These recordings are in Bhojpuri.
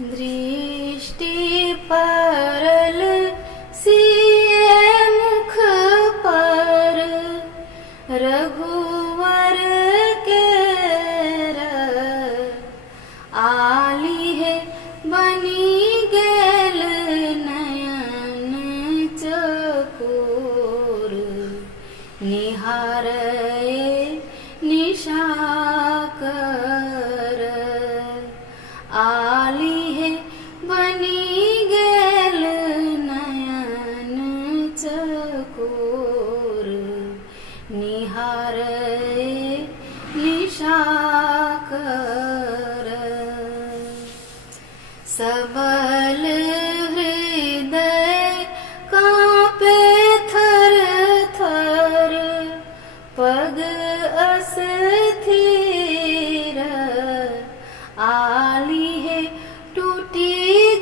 दृष्टि परल सिए मुख पर रघुवर केर आली है बनी गेल नयन चकोर निहारे निशाकर आली है बनी गेल नयन चकोर निहारे निशाकर सबल हृदय कांपे थर थर पग अस्थिर आली है टूटी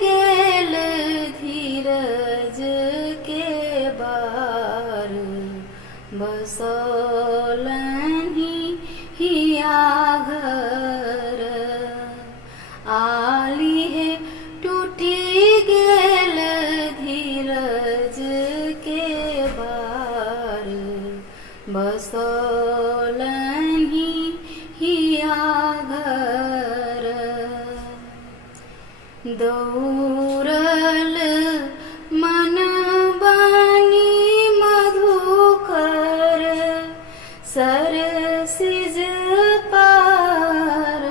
गेल धीरज के बार बसौलनि हिया घर आली है टूटी गेल धीरज के बार बसौलनि हिया घर दौड़ल मन बानी मधुकर सरसिज पार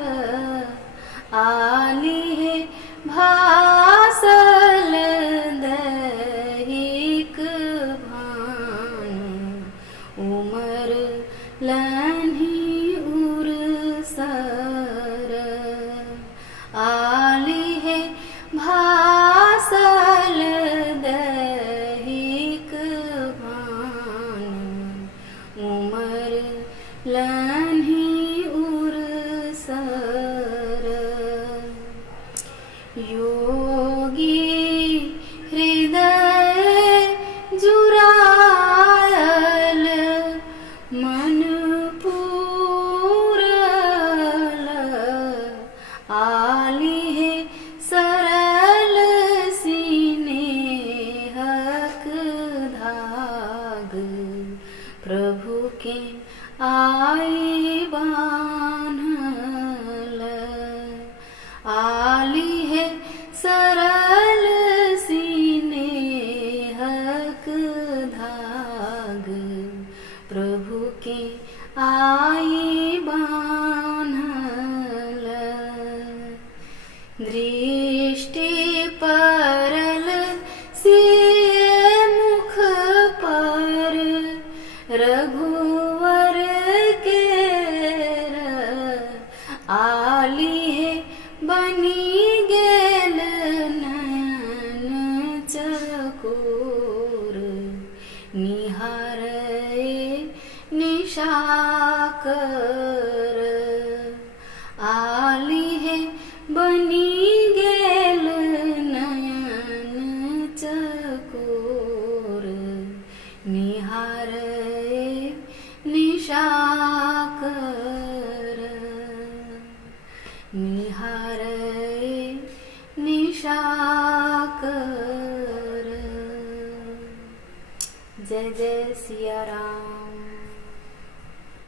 आली है भासल दैहिक भानु उमर लन्ही उरसर आली है भासल दैहिक भानु उमर लन्ही उरसर योगी हृदय जुरायल मन पूरल आली है सरल सिनेहक धाग प्रभु के आई बान्हल आली है सरल सिनेहक धाग प्रभु के आई बान्हल दृष्टि परल सिए मुख पर रघुवर केर आली